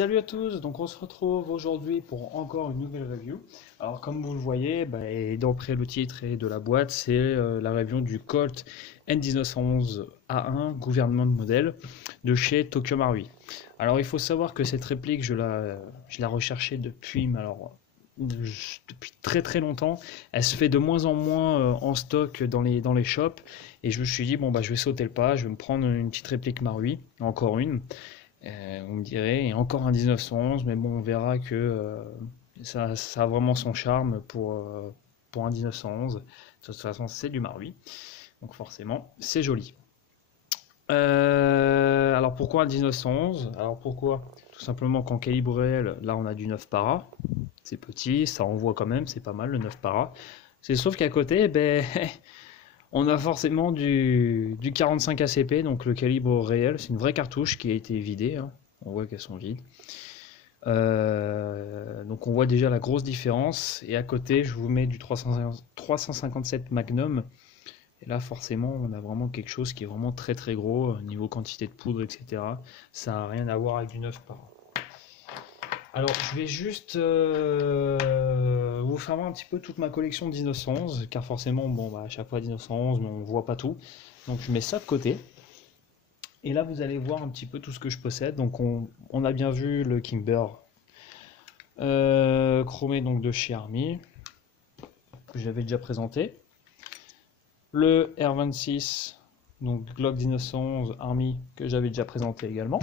Salut à tous, donc on se retrouve aujourd'hui pour encore une nouvelle review. Alors comme vous le voyez, et d'après le titre et de la boîte, c'est la review du Colt N1911A1 gouvernement de modèle de chez Tokyo Marui. Alors il faut savoir que cette réplique, je la recherchais depuis, depuis très très longtemps. Elle se fait de moins en moins en stock dans les shops et je me suis dit bon je vais sauter le pas, je vais me prendre une petite réplique Marui, encore une. Vous me direz, et encore un 1911, mais bon, on verra que ça a vraiment son charme pour un 1911. De toute façon, c'est du Marui, donc forcément, c'est joli. Alors pourquoi un 1911? Alors pourquoi? Tout simplement qu'en calibre réel, là on a du 9 para, c'est petit, ça envoie quand même, c'est pas mal le 9 para. C'est sauf qu'à côté, on a forcément du 45 ACP, donc le calibre réel. C'est une vraie cartouche qui a été vidée, hein. On voit qu'elles sont vides. Donc on voit déjà la grosse différence. Et à côté, je vous mets du 357 Magnum. Et là, forcément, on a vraiment quelque chose qui est vraiment très très gros, niveau quantité de poudre, etc. Ça n'a rien à voir avec du 9 par. Alors, je vais juste vous faire voir un petit peu toute ma collection de 1911, car forcément, à chaque fois 1911, mais on ne voit pas tout. Donc, je mets ça de côté. Et là, vous allez voir un petit peu tout ce que je possède. Donc, on a bien vu le Kimber chromé donc de chez Army, que j'avais déjà présenté. Le R26, donc Glock 1911 Army, que j'avais déjà présenté également.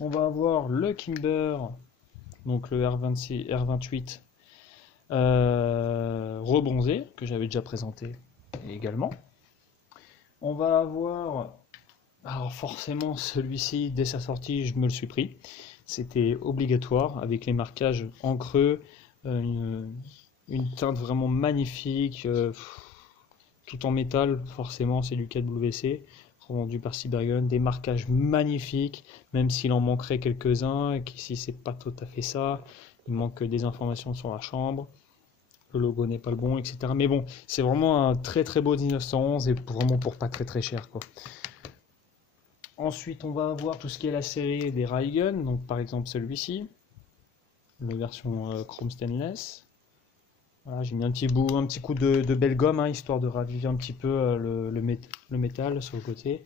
On va avoir le Kimber, donc le R26, R28 rebronzé, que j'avais déjà présenté également. On va avoir, alors forcément celui-ci, dès sa sortie, je me le suis pris. C'était obligatoire, avec les marquages en creux, une teinte vraiment magnifique, tout en métal, forcément c'est du KWC, revendu par Cybergun, des marquages magnifiques, même s'il en manquerait quelques-uns, et qu'ici c'est pas tout à fait ça, il manque des informations sur la chambre, le logo n'est pas le bon, etc. Mais bon, c'est vraiment un très très beau 1911 et vraiment pour pas très très cher, quoi. Ensuite, on va avoir tout ce qui est la série des Raygun, donc par exemple celui-ci, la version chrome stainless. Voilà, j'ai mis un petit coup de belle gomme, hein, histoire de raviver un petit peu le métal sur le côté.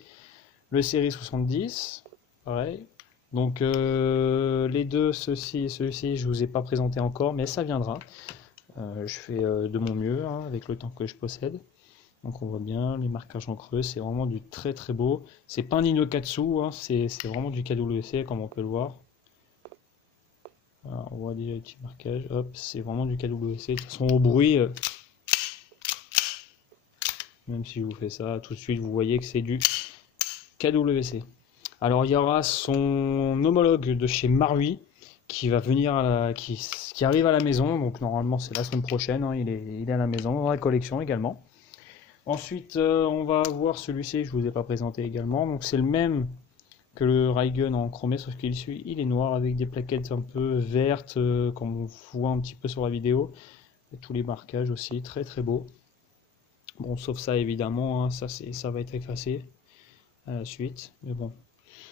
Le série 70, pareil. Donc les deux, ceci et celui-ci, je ne vous ai pas présenté encore, mais ça viendra. Je fais de mon mieux, hein, avec le temps que je possède. Donc on voit bien les marquages en creux, c'est vraiment du très très beau. C'est pas un Inokatsu, hein, c'est vraiment du KWC comme on peut le voir. Voilà, on voit déjà les petits marquages, hop, c'est vraiment du KWC. De toute façon au bruit, même si je vous fais ça tout de suite, vous voyez que c'est du KWC. Alors il y aura son homologue de chez Marui qui va venir qui arrive à la maison, donc normalement c'est la semaine prochaine, hein, il est à la maison, dans la collection également. Ensuite, on va avoir celui-ci, je ne vous ai pas présenté également. Donc c'est le même que le Raygun en chromé, sauf qu'il est noir avec des plaquettes un peu vertes, comme on voit un petit peu sur la vidéo. Et tous les marquages aussi, très très beau. Bon, sauf ça évidemment, hein, ça va être effacé à la suite. Mais bon,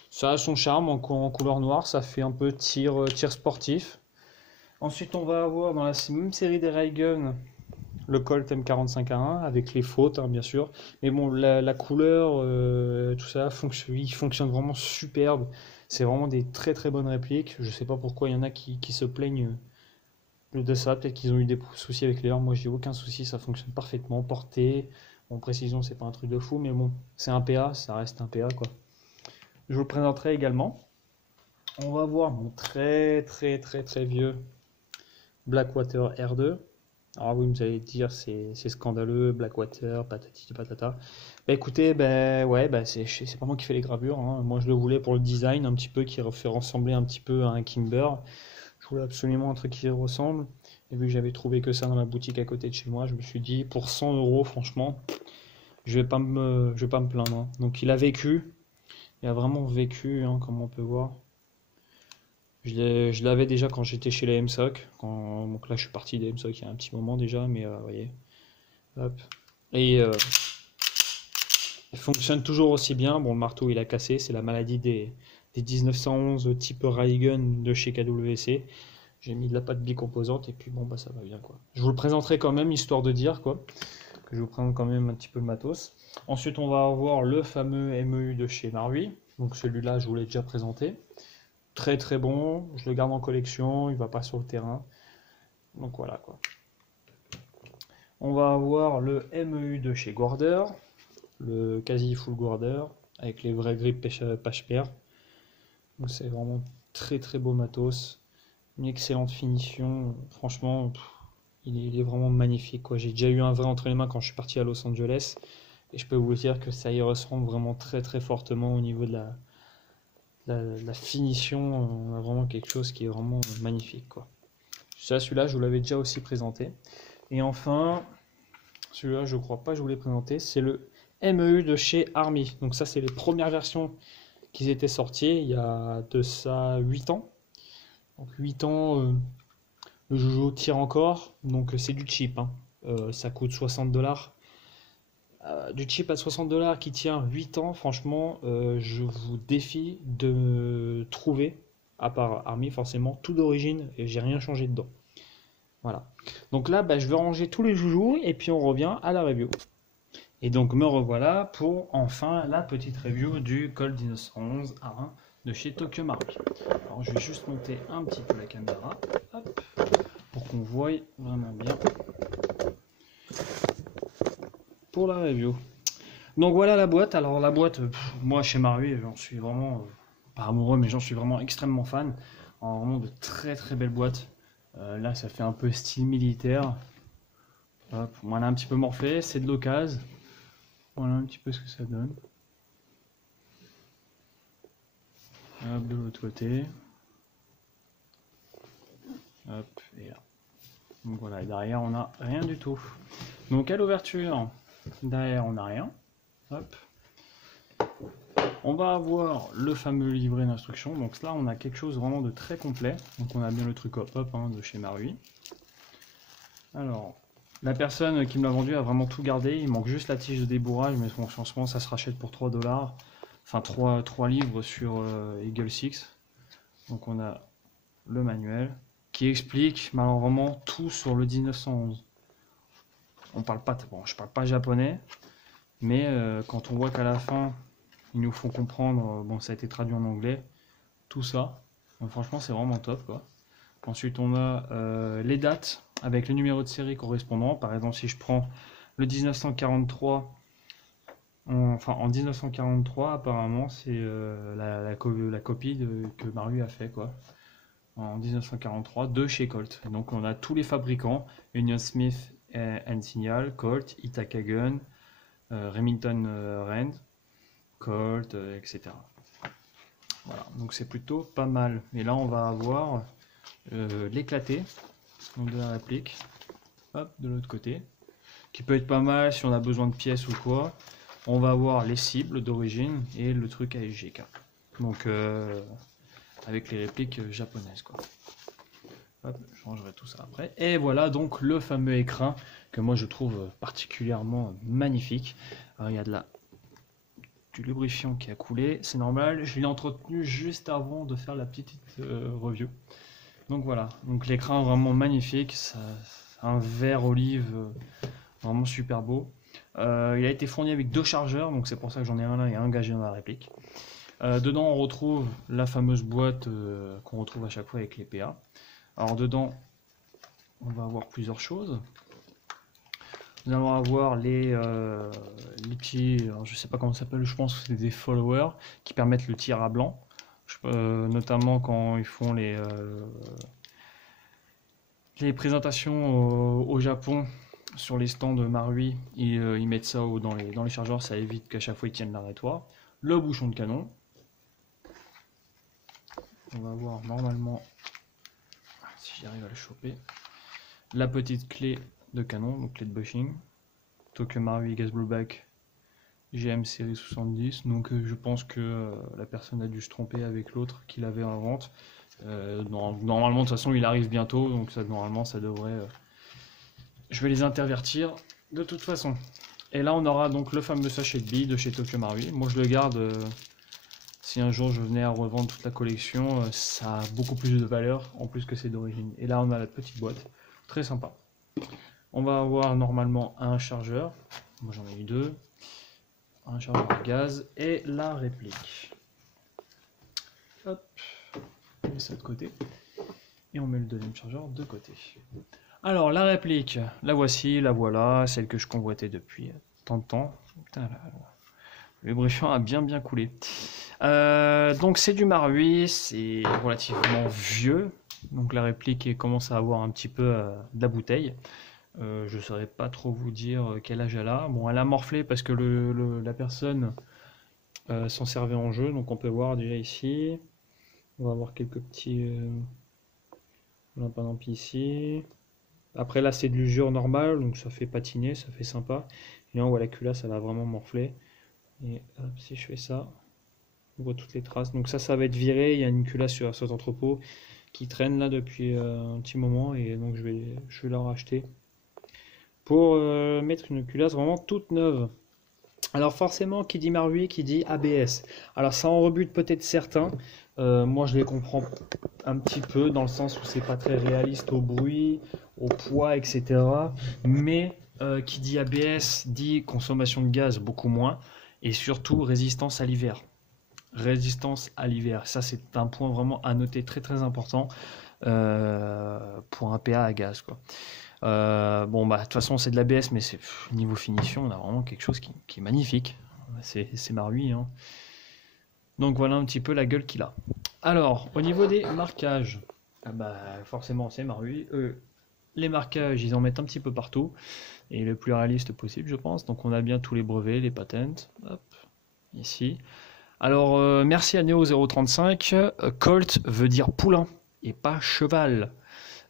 ça a son charme en couleur noire, ça fait un peu tir sportif. Ensuite, on va avoir dans la même série des Raygun le Colt M45A1 avec les fautes, hein, bien sûr, mais bon, la couleur, tout ça, il fonctionne vraiment superbe. C'est vraiment des très très bonnes répliques. Je sais pas pourquoi il y en a qui se plaignent de ça. Peut-être qu'ils ont eu des soucis avec les leurs. Moi, j'ai aucun souci, ça fonctionne parfaitement. Porté, en précision, c'est pas un truc de fou, mais bon, c'est un PA, ça reste un PA, quoi. Je vous le présenterai également. On va voir mon très très très très vieux Blackwater R2. Alors oui, vous allez dire c'est scandaleux, Blackwater, patati patata. Écoutez, c'est pas moi qui fais les gravures, hein. Moi je le voulais pour le design, un petit peu qui fait ressembler un petit peu à un Kimber. Je voulais absolument un truc qui ressemble. Et vu que j'avais trouvé que ça dans la boutique à côté de chez moi, je me suis dit pour 100 euros, franchement, je vais pas me plaindre, hein. Donc il a vraiment vécu, hein, comme on peut voir. Je l'avais déjà quand j'étais chez les MSOC. Donc là, je suis parti des MSOC il y a un petit moment déjà, mais vous voyez. Hop. Et il fonctionne toujours aussi bien. Bon, le marteau, il a cassé. C'est la maladie des des 1911 type Raygun de chez KWC. J'ai mis de la pâte bicomposante et puis bon bah ça va bien quoi. Je vous le présenterai quand même histoire de dire quoi, que je vous présente quand même un petit peu le matos. Ensuite on va avoir le fameux MEU de chez Marui, donc celui-là je vous l'ai déjà présenté. Très très bon, je le garde en collection, il va pas sur le terrain. Donc voilà quoi. On va avoir le MEU de chez Guarder, le quasi full Guarder, avec les vrais grips pêche-pierre. Donc c'est vraiment très très beau matos. Une excellente finition, franchement, il est vraiment magnifique quoi. J'ai déjà eu un vrai entre les mains quand je suis parti à Los Angeles et je peux vous dire que ça y ressemble vraiment très très fortement au niveau de la finition. On a vraiment quelque chose qui est vraiment magnifique quoi. Celui-là je vous l'avais déjà aussi présenté. Et enfin, celui-là je crois pas que je vous l'ai présenté, c'est le MEU de chez Army. Donc ça c'est les premières versions qui étaient sorties il y a de ça 8 ans. Donc 8 ans, le Jojo tire encore, donc c'est du cheap, hein. Ça coûte 60$. Du cheap à 60$ qui tient 8 ans, franchement, je vous défie de trouver, à part Army forcément, tout d'origine, et j'ai rien changé dedans. Voilà. Donc là, bah, je vais ranger tous les joujoux, et puis on revient à la review. Et donc me revoilà pour enfin la petite review du Colt 1911 A1 de chez Tokyo Marui. Alors je vais juste monter un petit peu la caméra, hop, pour qu'on voie vraiment bien pour la review. Donc voilà la boîte. Alors la boîte, moi chez Marui, j'en suis vraiment pas amoureux, mais j'en suis vraiment extrêmement fan. Alors, vraiment de très très belles boîtes. Là ça fait un peu style militaire. Hop, on a un petit peu morphé, c'est de l'occasion. Voilà un petit peu ce que ça donne. Hop, de l'autre côté. Hop, et là. Donc voilà, et derrière on n'a rien du tout. Donc à l'ouverture, derrière on n'a rien. Hop. On va avoir le fameux livret d'instructions. Donc là on a quelque chose vraiment de très complet. Donc on a bien le truc hop hein, de chez Marui. Alors, la personne qui me l'a vendu a vraiment tout gardé. Il manque juste la tige de débourrage, mais bon, franchement ça se rachète pour 3$. Enfin 3 livres sur Eagle 6. Donc on a le manuel qui explique malheureusement tout sur le 1911. On parle pas, bon, je parle pas japonais, mais quand on voit qu'à la fin ils nous font comprendre, bon ça a été traduit en anglais, tout ça, donc franchement c'est vraiment top quoi. Ensuite on a les dates avec le numéro de série correspondant. Par exemple si je prends le 1943, en 1943 apparemment c'est la copie que Marui a fait quoi. En 1943 de chez Colt. Donc on a tous les fabricants, Union Smith & Signal, Colt, Ithaca Gun, Remington Rand, Colt, etc. Voilà, donc c'est plutôt pas mal. Et là on va avoir l'éclaté de la réplique, hop, de l'autre côté, qui peut être pas mal si on a besoin de pièces ou quoi. On va avoir les cibles d'origine et le truc ASGK. Donc avec les répliques japonaises quoi. Hop, je rangerai tout ça après. Et voilà donc le fameux écrin que moi je trouve particulièrement magnifique. Alors, il y a du lubrifiant qui a coulé, c'est normal. Je l'ai entretenu juste avant de faire la petite review. Donc voilà, donc l'écran vraiment magnifique, ça, un vert olive vraiment super beau. Il a été fourni avec 2 chargeurs, donc c'est pour ça que j'en ai un là et un gagé dans la réplique. Dedans on retrouve la fameuse boîte qu'on retrouve à chaque fois avec les PA. Alors dedans on va avoir plusieurs choses. Nous allons avoir les petits, alors je sais pas comment ça s'appelle, je pense que c'est des followers qui permettent le tir à blanc. Notamment quand ils font les présentations au Japon sur les stands de Marui, ils mettent ça dans les chargeurs, ça évite qu'à chaque fois ils tiennent l'arrêtoir. Le bouchon de canon. On va voir normalement, si j'arrive à le choper, la petite clé de canon, donc clé de bushing. Tokyo Marui Gas Blowback GM série 70, donc je pense que la personne a dû se tromper avec l'autre qu'il avait en vente. Normalement de toute façon il arrive bientôt, donc ça, normalement ça devrait... je vais les intervertir de toute façon. Et là on aura donc le fameux sachet de billes de chez Tokyo Marui. Moi je le garde Si un jour je venais à revendre toute la collection, ça a beaucoup plus de valeur en plus que c'est d'origine. Et là on a la petite boîte, très sympa. On va avoir normalement un chargeur, moi j'en ai eu deux, un chargeur à gaz et la réplique. Hop, on met ça de côté et on met le deuxième chargeur de côté. Alors la réplique, la voici, la voilà, celle que je convoitais depuis tant de temps. Putain, le lubrifiant a bien coulé. Donc c'est du Marui, c'est relativement vieux. Donc la réplique commence à avoir un petit peu de la bouteille. Je ne saurais pas trop vous dire quel âge elle a. Bon, elle a morflé parce que la personne s'en servait en jeu. Donc on peut voir déjà ici. On va avoir quelques petits lampes ici. Après là c'est de l'usure normale, donc ça fait patiner, ça fait sympa. Et là on voit la culasse, elle a vraiment morflé. Et hop, si je fais ça, on voit toutes les traces. Donc ça va être viré. Il y a une culasse sur cet entrepôt qui traîne là depuis un petit moment. Et donc je vais la racheter pour mettre une culasse vraiment toute neuve. Alors forcément, qui dit Marui, qui dit ABS. Alors ça en rebute peut-être certains. Moi je les comprends un petit peu dans le sens où c'est pas très réaliste au bruit, au poids, etc. Mais qui dit ABS dit consommation de gaz beaucoup moins et surtout résistance à l'hiver. Résistance à l'hiver, ça c'est un point vraiment à noter très important pour un PA à gaz quoi. Bon bah de toute façon c'est de l'ABS mais c'est niveau finition on a vraiment quelque chose qui est magnifique. C'est Marui hein. Donc voilà un petit peu la gueule qu'il a. Alors au niveau des marquages, bah forcément c'est Marui. Les marquages ils en mettent un petit peu partout et le plus réaliste possible je pense. Donc on a bien tous les brevets, les patents. Hop, ici. Alors merci à Neo035. Colt veut dire poulain et pas cheval.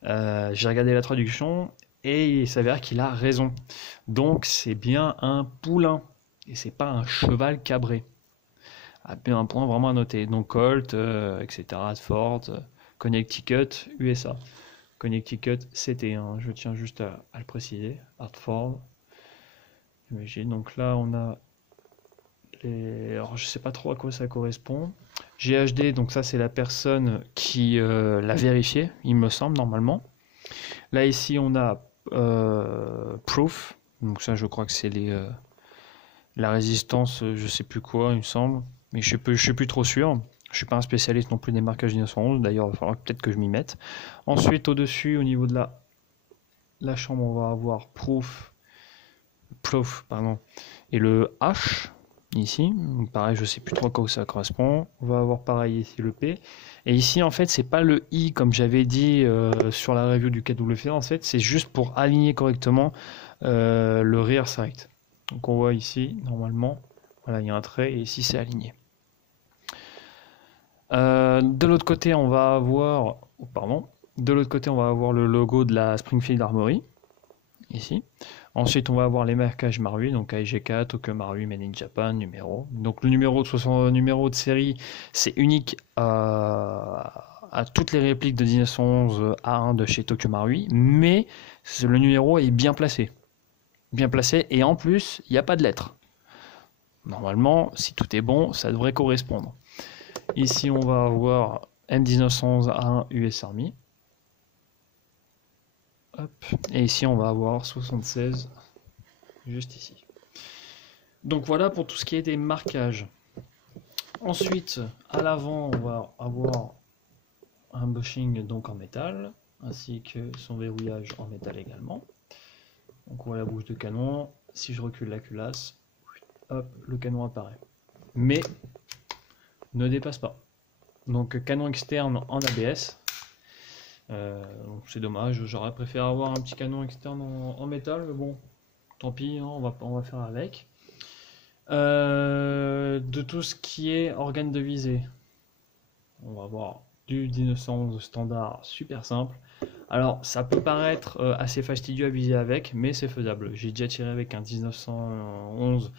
J'ai regardé la traduction et il s'avère qu'il a raison. Donc c'est bien un poulain et c'est pas un cheval cabré. Bien un point vraiment à noter. Donc Colt, etc. Ford, Connecticut, USA. Connecticut, c'était un. Je tiens juste à le préciser. Hartford. Donc là on a alors je sais pas trop à quoi ça correspond. GHD, donc ça c'est la personne qui l'a vérifié, il me semble normalement. Là ici on a Proof, donc ça je crois que c'est la résistance, je sais plus quoi il me semble, mais je suis plus trop sûr. Je suis pas un spécialiste non plus des marquages 1911, d'ailleurs il va falloir peut-être que je m'y mette. Ensuite au-dessus, au niveau de la chambre, on va avoir Proof, pardon, et le H. Ici, pareil, je sais plus trop à quoi ça correspond. On va avoir pareil ici le P. Et ici, en fait, c'est pas le I comme j'avais dit sur la review du KWC. En fait, c'est juste pour aligner correctement le rear sight. Donc on voit ici, normalement, voilà, il y a un trait et ici c'est aligné. De l'autre côté, on va avoir, de l'autre côté, on va avoir le logo de la Springfield Armory. Ici. Ensuite, on va avoir les marquages Marui, donc AEG4, Tokyo Marui, Made in Japan, numéro. Donc le numéro de série, c'est unique à toutes les répliques de 1911 A1 de chez Tokyo Marui, mais le numéro est bien placé. Bien placé, et en plus, il n'y a pas de lettres. Normalement, si tout est bon, ça devrait correspondre. Ici, on va avoir M1911 A1 US Army. Hop. Et ici on va avoir 76 juste ici. Donc voilà pour tout ce qui est des marquages. Ensuite à l'avant on va avoir un bushing donc en métal ainsi que son verrouillage en métal également. Donc on voit la bouche de canon. Si je recule la culasse, hop, le canon apparaît. Mais ne dépasse pas. Donc canon externe en ABS. C'est dommage, j'aurais préféré avoir un petit canon externe en métal, mais bon, tant pis, hein, on va faire avec. De tout ce qui est organe de visée, on va avoir du 1911 standard super simple. Alors ça peut paraître assez fastidieux à viser avec, mais c'est faisable. J'ai déjà tiré avec un 1911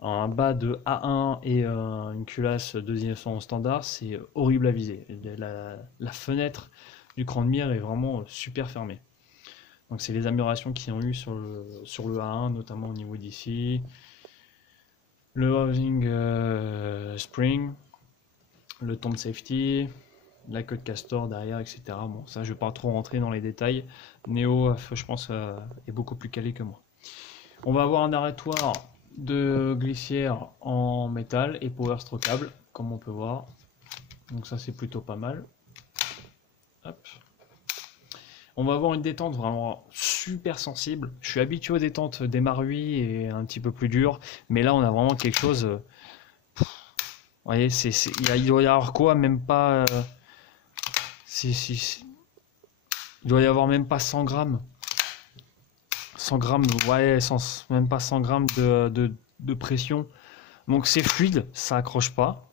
un bas de A1 et une culasse de 1911 standard, c'est horrible à viser. La fenêtre du cran de mire est vraiment super fermé. Donc c'est les améliorations qu'ils ont eu sur le A1, notamment au niveau d'ici. Le housing spring. le tomb safety, la queue de castor derrière, etc. Bon, ça, je ne vais pas trop rentrer dans les détails. Néo, je pense, est beaucoup plus calé que moi. On va avoir un arrêtoir de glissière en métal et power strokeable, comme on peut voir. Donc ça, c'est plutôt pas mal. Hop. On va avoir une détente vraiment super sensible. Je suis habitué aux détentes des Marui et un petit peu plus dures, mais là, on a vraiment quelque chose... vous voyez, il doit y avoir quoi, même pas... il doit y avoir même pas 100 grammes. 100 grammes, ouais, même pas 100 grammes de pression. Donc c'est fluide, ça accroche pas.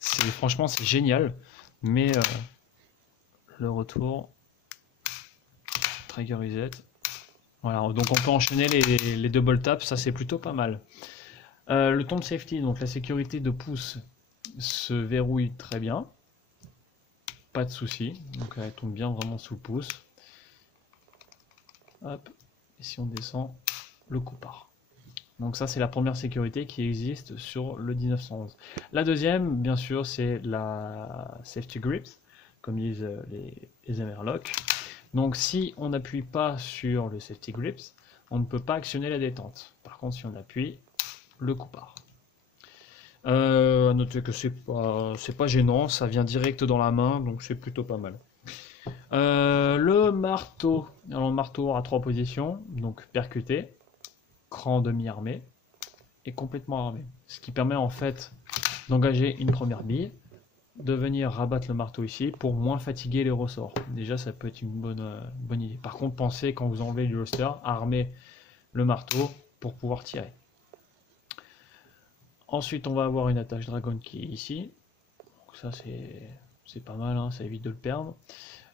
Franchement, c'est génial. Mais le retour, trigger reset. Voilà, donc on peut enchaîner les double taps, ça c'est plutôt pas mal. Le tomb safety, donc la sécurité de pouce, se verrouille très bien. Pas de souci, donc elle tombe bien vraiment sous le pouce. Hop, et si on descend, le coup part. Donc ça c'est la première sécurité qui existe sur le 1911. La deuxième, bien sûr, c'est la safety grips, comme disent les Amerloc. Donc si on n'appuie pas sur le safety grips, on ne peut pas actionner la détente. Par contre, si on appuie, le coup part. Notez que c'est pas gênant, ça vient direct dans la main, donc c'est plutôt pas mal. Le marteau, alors le marteau aura 3 positions, donc percuté, cran demi-armé et complètement armé. Ce qui permet en fait d'engager une première bille, de venir rabattre le marteau ici pour moins fatiguer les ressorts. Déjà ça peut être une bonne idée. Par contre pensez quand vous enlevez du holster à armer le marteau pour pouvoir tirer. Ensuite on va avoir une attache dragon qui est ici. Donc ça c'est pas mal, hein, ça évite de le perdre.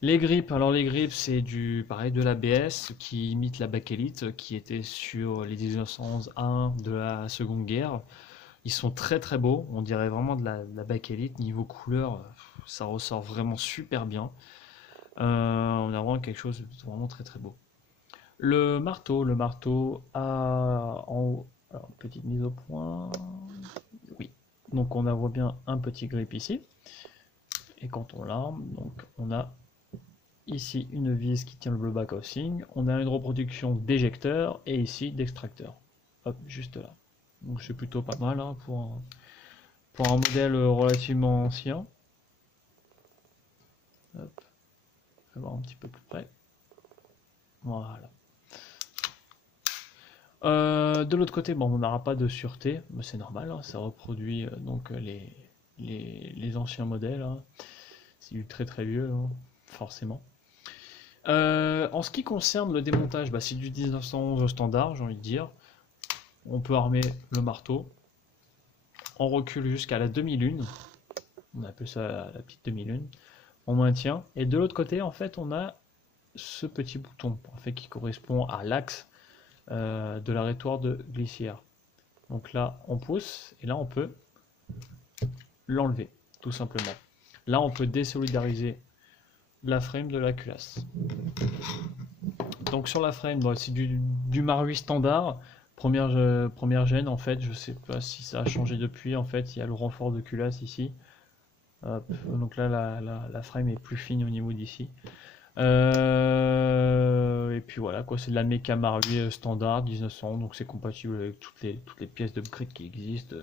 Les grips, alors les grips c'est pareil de l'ABS qui imite la bakélite qui était sur les 1911-1 de la Seconde Guerre. Ils sont très très beaux, on dirait vraiment de la bakélite. Niveau couleur, ça ressort vraiment super bien. On a vraiment quelque chose de vraiment très très beau. Le marteau a en haut, alors petite mise au point, oui. Donc on voit bien un petit grip ici. Et quand on l'arme, donc on a ici une vis qui tient le blowback housing, on a une reproduction d'éjecteur et ici d'extracteur. Hop, juste là. Donc c'est plutôt pas mal hein, pour un modèle relativement ancien. Hop. Je vais voir un petit peu plus près. Voilà. De l'autre côté, bon, on n'aura pas de sûreté, mais c'est normal, hein, ça reproduit donc les anciens modèles. Hein. C'est du très très vieux, hein, forcément. En ce qui concerne le démontage, c'est du 1911 standard, j'ai envie de dire. On peut armer le marteau. On recule jusqu'à la demi-lune. On appelle ça la petite demi-lune. On maintient. Et de l'autre côté, en fait, on a ce petit bouton en fait, qui correspond à l'axe de l'arrêtoir de glissière. Donc là, on pousse et là, on peut l'enlever, tout simplement. Là, on peut désolidariser la frame de la culasse. Donc sur la frame, c'est du Marui standard. Première gêne, en fait, je sais pas si ça a changé depuis. En fait, il y a le renfort de culasse ici. Hop. Donc là, la frame est plus fine au niveau d'ici. Et puis voilà, quoi, c'est de la méca Marui standard 1900, donc c'est compatible avec toutes les pièces d'upgrade qui existent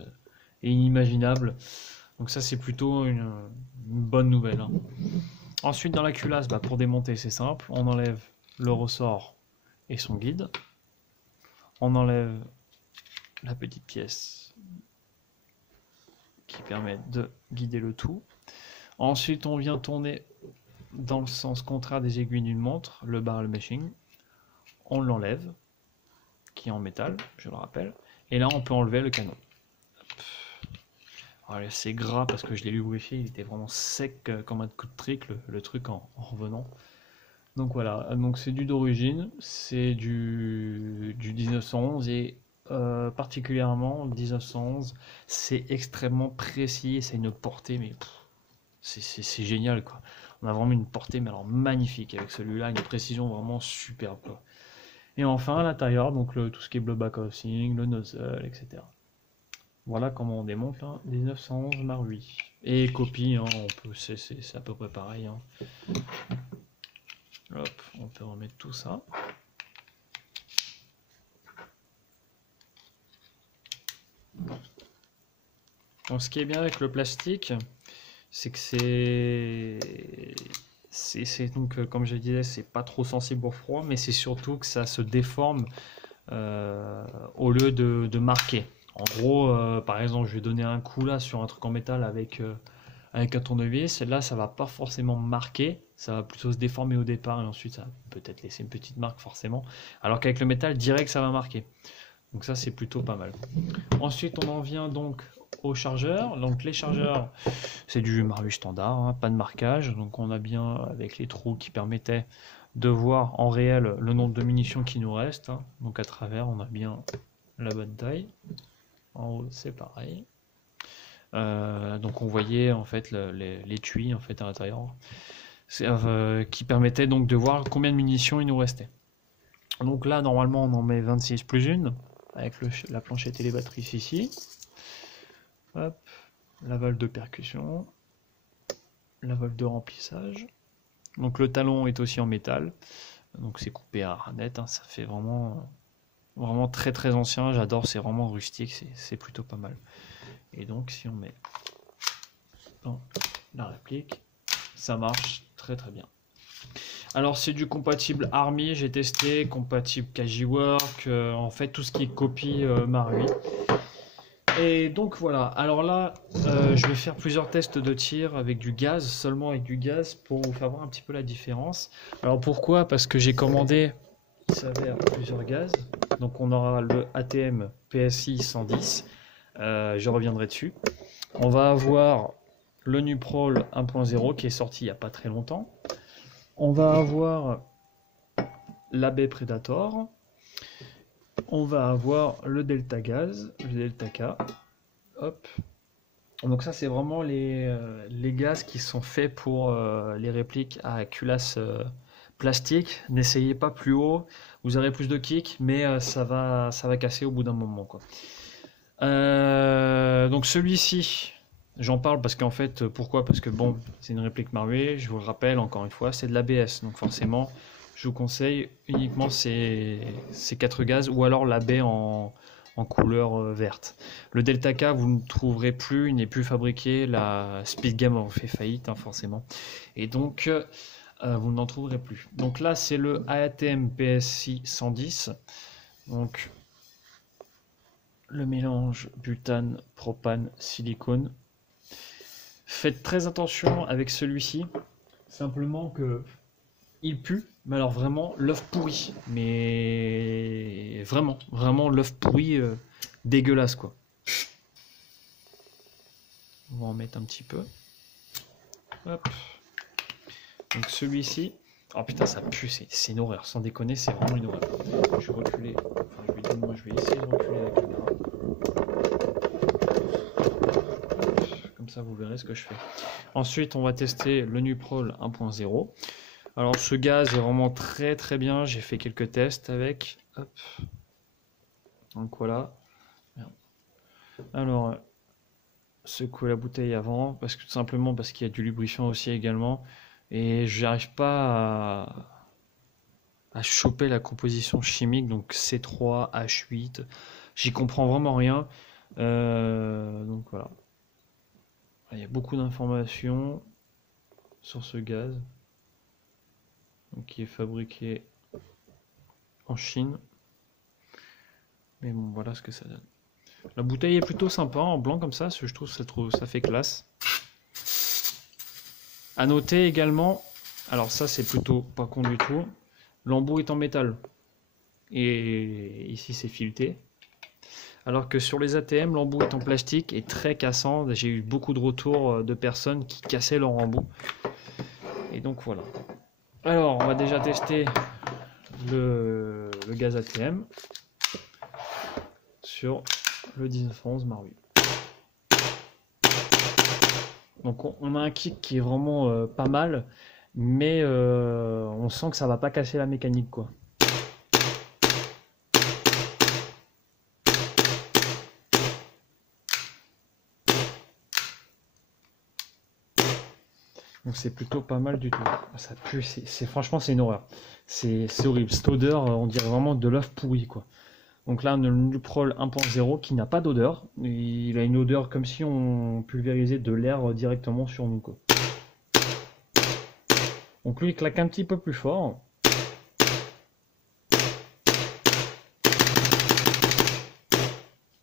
et inimaginables. Donc ça, c'est plutôt une bonne nouvelle. Hein. Ensuite, dans la culasse, pour démonter, c'est simple. On enlève le ressort et son guide. On enlève la petite pièce qui permet de guider le tout. Ensuite, on vient tourner dans le sens contraire des aiguilles d'une montre, le barrel meshing. On l'enlève, qui est en métal, je le rappelle. Et là, on peut enlever le canon. C'est gras parce que je l'ai lubrifié, il était vraiment sec comme un coup de trick, le truc en revenant. Donc voilà, donc c'est du d'origine, c'est du 1911 et particulièrement 1911, c'est extrêmement précis, c'est une portée, mais c'est génial quoi. On a vraiment une portée mais alors magnifique avec celui-là, une précision vraiment superbe quoi. Et enfin à l'intérieur, donc tout ce qui est blowback housing, le nozzle, etc. Voilà comment on démonte là, 1911 Marui. Et copie, hein, c'est à peu près pareil. Hein. Hop, on peut remettre tout ça. Donc, ce qui est bien avec le plastique, c'est que c'est donc comme je disais, c'est pas trop sensible au froid, mais c'est surtout que ça se déforme au lieu de marquer. En gros, par exemple, je vais donner un coup là sur un truc en métal avec un tournevis. Là, ça va pas forcément marquer, ça va plutôt se déformer au départ et ensuite ça va peut-être laisser une petite marque forcément. Alors qu'avec le métal, direct, ça va marquer. Donc ça, c'est plutôt pas mal. Ensuite, on en vient donc aux chargeurs. Donc les chargeurs, c'est du Marui standard, hein, pas de marquage. Donc on a bien avec les trous qui permettaient de voir en réel le nombre de munitions qui nous reste. Hein. Donc à travers, on a bien la bonne taille. En haut, c'est pareil. Donc on voyait en fait l'étui en fait à l'intérieur, qui permettait donc de voir combien de munitions il nous restait. Donc là, normalement, on en met 26 plus une avec la planchette et les batteries ici. Hop, la valve de percussion, la valve de remplissage. Donc le talon est aussi en métal, donc c'est coupé à ranette, hein, ça fait vraiment très très ancien, j'adore, c'est vraiment rustique, c'est plutôt pas mal. Et donc si on met dans la réplique, ça marche très très bien. Alors c'est du compatible Army, j'ai testé, compatible Kajiwork, en fait tout ce qui est copie Marui. Et donc voilà, alors là, je vais faire plusieurs tests de tir avec du gaz, seulement avec du gaz, pour vous faire voir un petit peu la différence. Alors pourquoi? Parce que j'ai commandé, il s'avère, plusieurs gaz. Donc on aura le ATM PSI 110, je reviendrai dessus. On va avoir le Nuprol 1.0 qui est sorti il n'y a pas très longtemps. On va avoir l'AB Predator. On va avoir le Delta Gaz, le Delta K. Hop. Donc ça c'est vraiment les gaz qui sont faits pour les répliques à culasse plastique. N'essayez pas plus haut, vous aurez plus de kick, mais ça va casser au bout d'un moment, quoi. Donc celui-ci, j'en parle parce qu'en fait, pourquoi? Parce que bon, c'est une réplique Marui, je vous le rappelle encore une fois, c'est de l'ABS, donc forcément, je vous conseille uniquement ces 4 gaz ou alors l'AB en couleur verte. Le Delta K, vous ne trouverez plus, il n'est plus fabriqué, la Speed Game en fait faillite, hein, forcément, et donc vous n'en trouverez plus. Donc là, c'est le ATM PSI 110, donc le mélange butane, propane, silicone. Faites très attention avec celui-ci, simplement que il pue, mais alors vraiment l'œuf pourri, mais vraiment l'œuf pourri dégueulasse, quoi. On va en mettre un petit peu. Hop. Donc celui-ci, oh putain ça pue, c'est une horreur, sans déconner, c'est vraiment une horreur. Je vais reculer, enfin je vais essayer de reculer la caméra. Comme ça vous verrez ce que je fais. Ensuite on va tester le Nuprol 1.0. Alors ce gaz est vraiment très très bien, j'ai fait quelques tests avec. Hop. Donc voilà. Alors secouer la bouteille avant, parce que tout simplement parce qu'il y a du lubrifiant aussi également. Et j'arrive pas à choper la composition chimique, donc C3, H8, j'y comprends vraiment rien. Donc voilà. Il y a beaucoup d'informations sur ce gaz, donc, qui est fabriqué en Chine. Mais bon, voilà ce que ça donne. La bouteille est plutôt sympa, en blanc comme ça, je trouve ça fait classe. À noter également, alors ça c'est plutôt pas con du tout, l'embout est en métal. Et ici c'est fileté. Alors que sur les ATM, l'embout est en plastique et très cassant. J'ai eu beaucoup de retours de personnes qui cassaient leur embout. Et donc voilà. Alors on va déjà tester le gaz ATM sur le 1911 Marui. Donc on a un kick qui est vraiment pas mal, mais on sent que ça va pas casser la mécanique, quoi. c'est plutôt pas mal du tout. Ça pue, franchement c'est une horreur. C'est horrible. Cette odeur, on dirait vraiment de l'œuf pourri quoi. Donc là on a le Nuprol 1.0 qui n'a pas d'odeur. Il a une odeur comme si on pulvérisait de l'air directement sur nous quoi. Donc lui il claque un petit peu plus fort.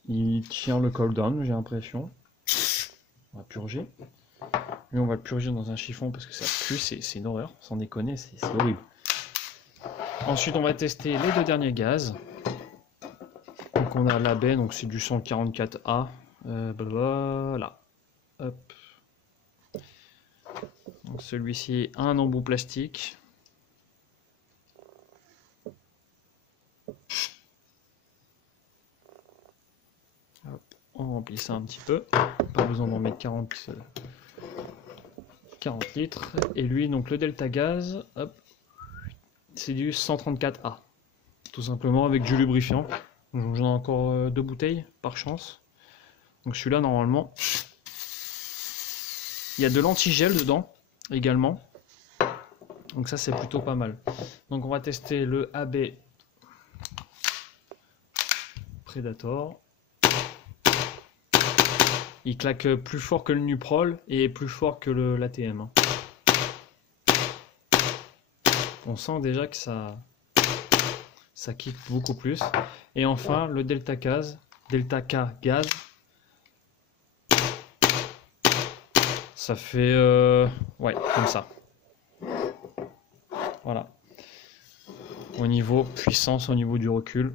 Il tient le cold down, j'ai l'impression. On va purger. Lui, on va le purger dans un chiffon parce que ça pue, c'est une horreur, sans déconner, c'est horrible. Ensuite, on va tester les 2 derniers gaz. Donc, on a l'Abbé, donc c'est du 144A. Voilà. Hop. Donc, celui-ci a un embout plastique. Hop. On remplit ça un petit peu. Pas besoin d'en mettre 40 litres. Et lui, donc le Delta Gaz, hop, c'est du 134A. Tout simplement avec du lubrifiant. J'en ai encore 2 bouteilles par chance. Donc celui-là, normalement, il y a de l'antigel dedans également. Donc ça, c'est plutôt pas mal. Donc on va tester le AB Predator. Il claque plus fort que le Nuprol et plus fort que l'ATM. On sent déjà que ça kick beaucoup plus. Et enfin, le Delta K gaz. Ça fait... ouais, comme ça. Voilà. Au niveau puissance, au niveau du recul.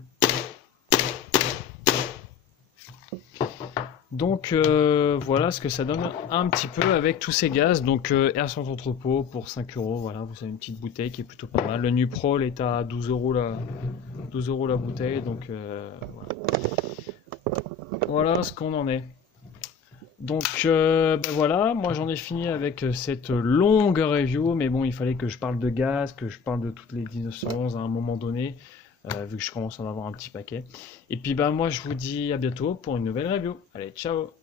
Donc voilà ce que ça donne un petit peu avec tous ces gaz. Donc Air Centre Entrepôt pour 5 €. Voilà, vous avez une petite bouteille qui est plutôt pas mal. Le Nuprol est à 12 € la bouteille. Donc voilà ce qu'on en est. Donc ben voilà, moi j'en ai fini avec cette longue review. Mais bon, il fallait que je parle de gaz, que je parle de toutes les 1911 à un moment donné. Vu que je commence à en avoir un petit paquet. Et puis bah moi je vous dis à bientôt pour une nouvelle review. Allez, ciao!